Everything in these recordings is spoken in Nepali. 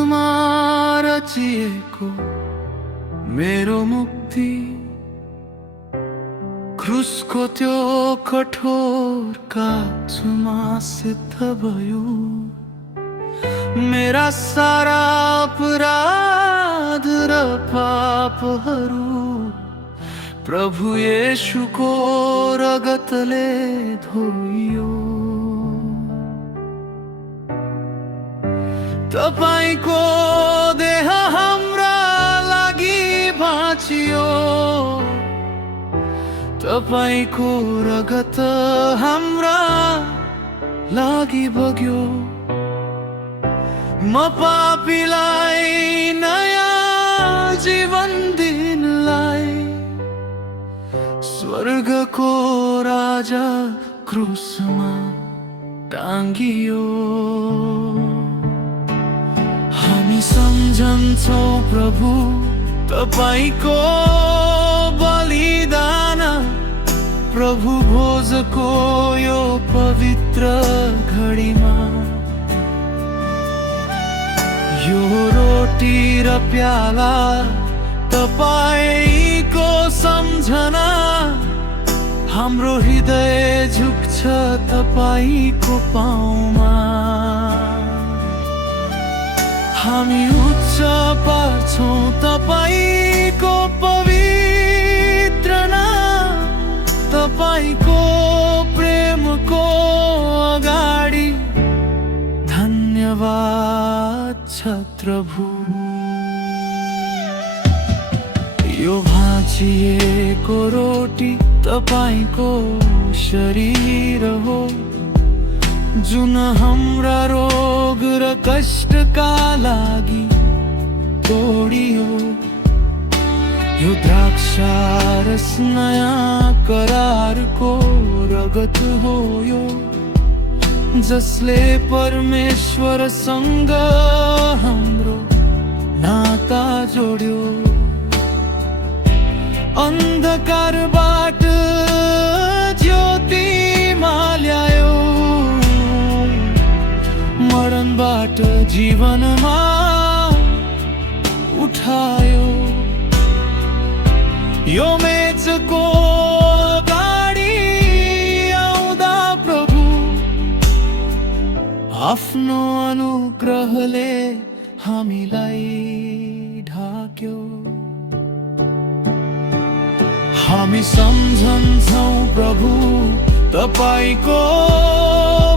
क्रुसमा रचिएको मेरो मुक्ति क्रुसको त्यो कठोर काँचुमा सिद्ध भयो। मेरा सारा अपराध र पापहरू प्रभु येशूको रगतले धोइयो। तपाईको देह हाम्रा लागि बाँचियो, तपाईको रगत हाम्रा लागि बग्यो। म पापीलाई नयाँ जीवन दिनलाई स्वर्गको राजा क्रुसमा टाँगियो। हामी सम्झन्छौँ प्रभु तपाईको बलिदान, प्रभु भोजको यो पवित्र घडीमा। यो रोटी र प्याला तपाईको सम्झना, हाम्रो हृदय झुक्छ तपाईको पाउमा। हामी उच्च पार्छौँ तपाईको पवित्र नाम, तपाईको प्रेमको अगाडि धन्यवाद छ प्रभु। यो भाँचिएको रोटी तपाईको शरीर हो, जुन हाम्रा रोग र कष्टका लागि तोडियो। यो द्राक्षारस नयाँ करारको रगत हो यो, जसले परमेश्वरसँग हाम्रो नाता जोड्यो। अन्धकारबाट ज्योतिमा ल्यायो, मरणबाट जीवनमा उठायो। यो मेचको अगाडि आउँदा प्रभु आफ्नो अनुग्रहले हामीलाई ढाक्यो। हामी सम्झन्छौँ प्रभु तपाईको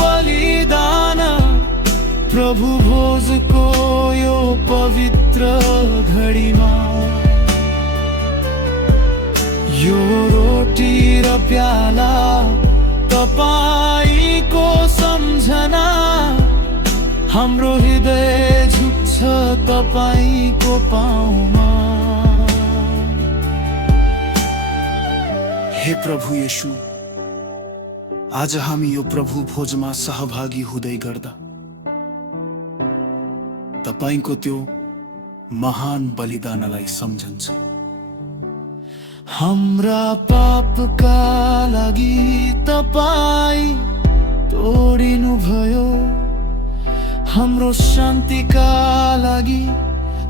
बलिदान, प्रभु भोजको यो पवित्र घडीमा। यो रोटी र प्याला तपाईको सम्झना, हाम्रो हृदय झुक्छ तपाईको पाउमा। हे प्रभु येशू, आज हामी यो प्रभु भोजमा सहभागी हुँदै गर्दा तपाईको त्यो महान बलिदानलाई सम्झन्छौँ। हाम्रा पापका लागि तपाईं तोडिनु भयो, हाम्रो शान्तिका लागि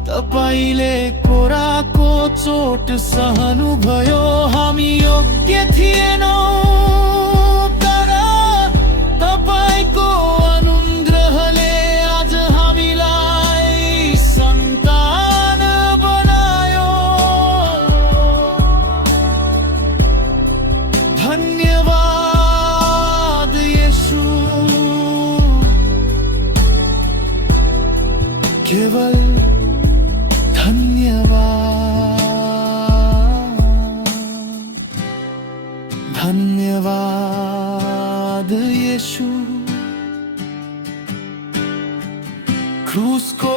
तपाईले कोराको चोट सहनु भयो। हामी योग्य थिएनौँ, तर तपाईको अनुग्रहले आज हामीलाई सन्तान बनायो। धन्यवाद येशू, केवल धन्यवाद येशू। क्रूसको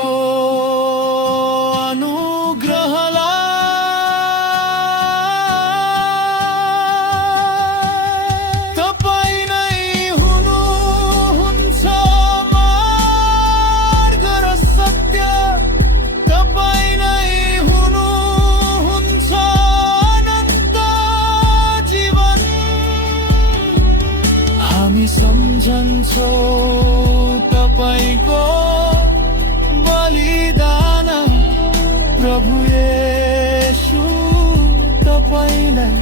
अनुग्रहलाई तपाईं नै हुनुहुन्छ मार्ग र सत्य, तपाईं नै हुनुहुन्छ अनन्त जीवन। हामी सम्झ प्रभु येशू तपाईलाई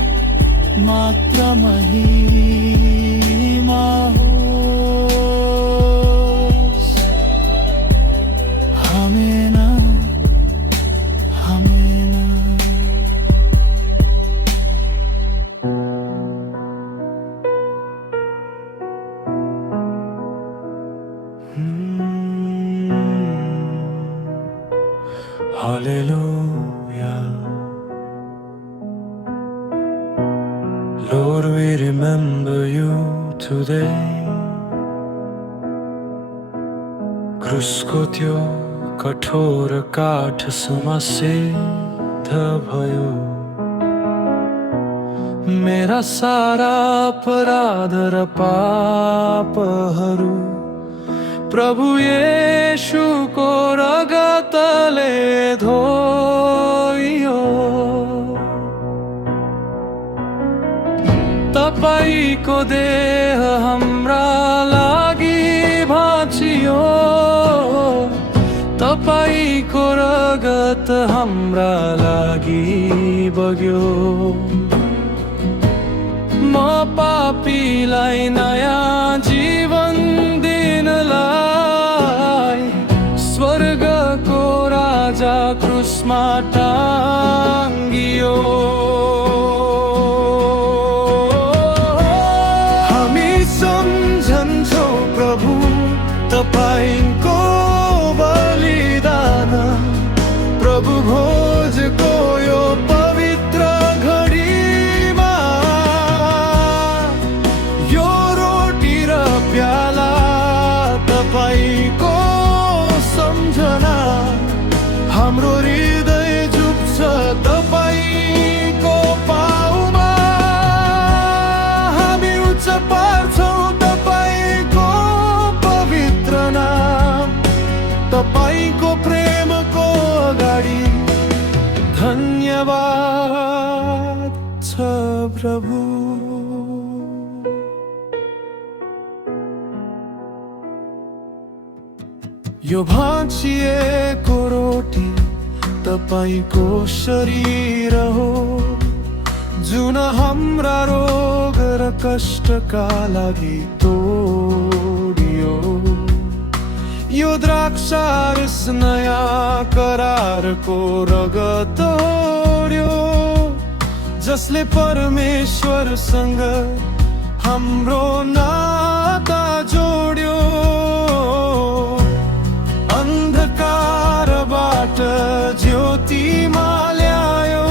मात्र महिमा होस्। आमेन, आमेन। Hallelujah. Lord, we remember you today. क्रुसको त्यो कठोर काठसम्म सिद्ध भयो मेरा सारा अपराध र पापहरू प्रभु येशूको रगतले धोइयो। तपाईको देह हाम्रा लागि भाँचियो तपाईको रगत हाम्रा लागि बग्यो। म पापीलाई नयाँ जीवन दिनलाई स्वर्गको राजा क्रुसमा टाङ्गियो। हामी सम्झन्छौँ प्रभु तपाईको बलिदान प्रभु भोजको यो पवित्र घडीमा यो रोटी र प्याला तपाईको सम्झना हाम्रो हृदय झुक्छ तपाईको पाउमा। हामी उच्च पार्छौँ तपाईको पवित्र नाम तपाईको प्रेमको अगाडि धन्यवाद छ प्रभु। यो भाँचिएको रोटी तपाईको शरीर हो जुन हाम्रा रोग र कष्टका लागि तोडियो। यो द्राक्षारस नयाँ करारको रगत ओर्यो जसले परमेश्वरसँग हाम्रो नाता जोड्यो। अन्धकारबाट ज्योतिमा ल्यायो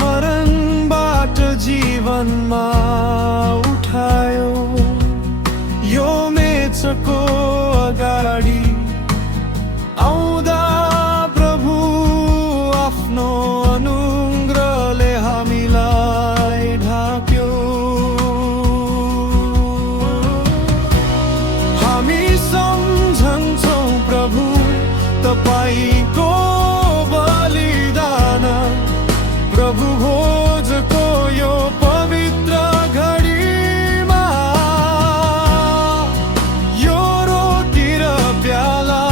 मरणबाट जीवनमा उठायो। यो मेचको अगाडि आउँदा प्रभु आफ्नो अनुग्रहले हामीलाई ढाक्यो। हामी सम्झन्छौँ प्रभु तपाईको बलिदान प्रभु भोजको यो पवित्र घडीमा यो रोटी र प्याला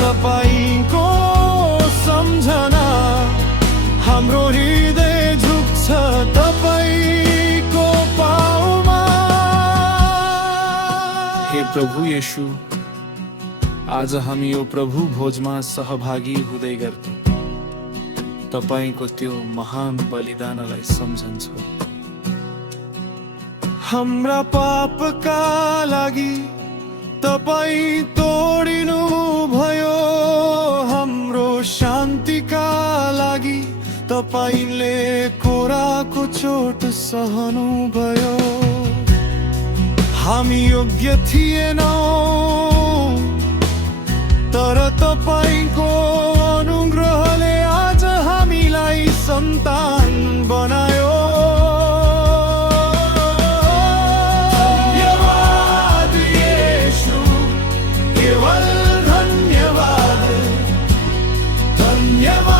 तपाईको सम्झना हाम्रो हृदय झुक्छ तपाईको पाउमा। हे प्रभु येशू आज हामी यो प्रभु भोजमा सहभागी हुँदै गर्छौँ तपाईको त्यो महान बलिदानलाई सम्झन्छौँ। हाम्रा पापका लागि तपाई तोडिनु भयो हाम्रो शान्तिका लागि तपाईले कोराको चोट सहनु भयो। हामी योग्य थिएनौँ तर तपाईको अनुग्रहले आज हामीलाई सन्तान बनायो। धन्यवाद येशू केवल धन्यवाद धन्यवाद।